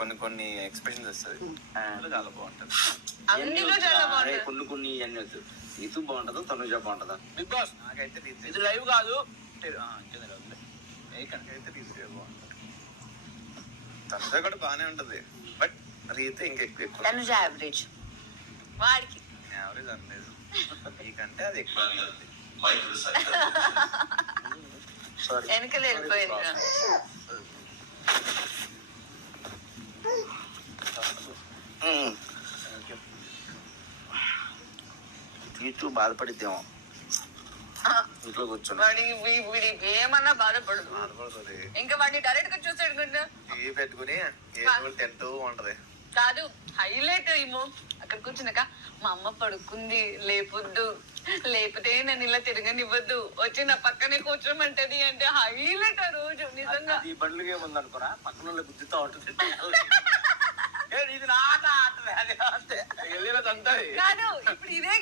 కొన్ని ఎక్స్ప్రెషన్స్ వస్తుంది, చాలా బాగుంటది. కొన్ని ఇవన్నీ వచ్చు. రీతు బాగుంటుందా తనుజ బాగుంటుందా? బిగ్ బాస్ నాకైతే ఇది లైవ్ కాదు, అయితే రీతు బాగుంటది. తనుజ కూడా బాగానే ఉంటది, బట్ రీతు ఇంకెక్కువ తనుజ యావరేజ్, వాడికి యావరేజ్ అనలేదు, నీకంటే అది ఎక్కువ ఉంటుంది. వెనకలు వెళ్ళిపోయింది. రీతు బాధపడిద్దేమో ఇంట్లో కూర్చొని. వాడికి ఏమన్నా బాధపడదు, ఇంకా వాడిని డైరెక్ట్ గా చూసాడు టీవీ పెట్టుకుని తింటూ ఉంటది. కాదు హైలైట్ ఏమో అక్కడ కూర్చున్నాక మా అమ్మ పడుకుంది లేపొద్దు, లేపితే నన్ను ఇలా తిరగనివ్వద్దు, వచ్చి నా పక్కనే కూర్చోమంటది అంటే హైలైట్ ఆ రోజు నిజంగా. ఈ బండ్లు ఏముంది అనుకోరా, పక్కన గుద్దుతా ఉంటుంది. ఇది నా ఆట ఆటది, అది అంతే వెళ్ళినది అంతా. కాదు ఇప్పుడు ఇదే